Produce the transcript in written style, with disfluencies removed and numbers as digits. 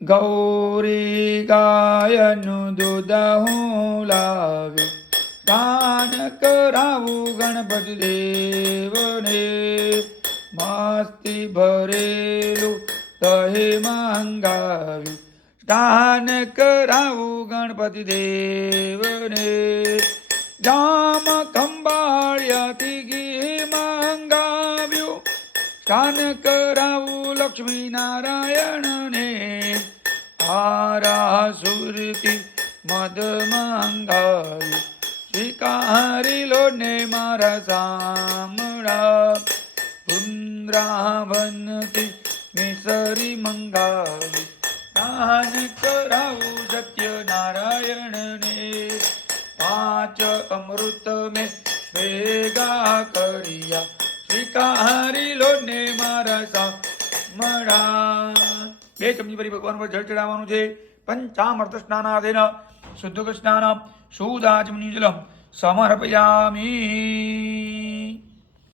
ગૌરી ગાયનું દૂધ હું લાવ્યો, દાન કરાવું ગણપતિ દેવને. મસ્તી ભરેલું દહી મંગાવ્યું, દાન કરાવું ગણપતિ દેવને. જામ ખંભાળિયાથી ઘી મંગાવ્યું, દાન કરાવું લક્ષ્મી નારાયણને. હારા સુરતી મદ મંગાવ્યું, સ્વીકારી લો ને મારા સામળા. વૃંદાવનથી મિસરી મંગાવી, દાન કરાવું સત્ય નારાયણને. પાંચ અમૃત મેં ભેગા કર્યા, સ્વીકારી લો ને મારા સામળા. 2 ચમચી ભરી ભગવાન પર જળ ચડાવવાનું છે. પંચામૃત સ્નાનાદેન શુદ્ધ સ્નાન શુદ્ધાચમની જલમ સમર્પયામી.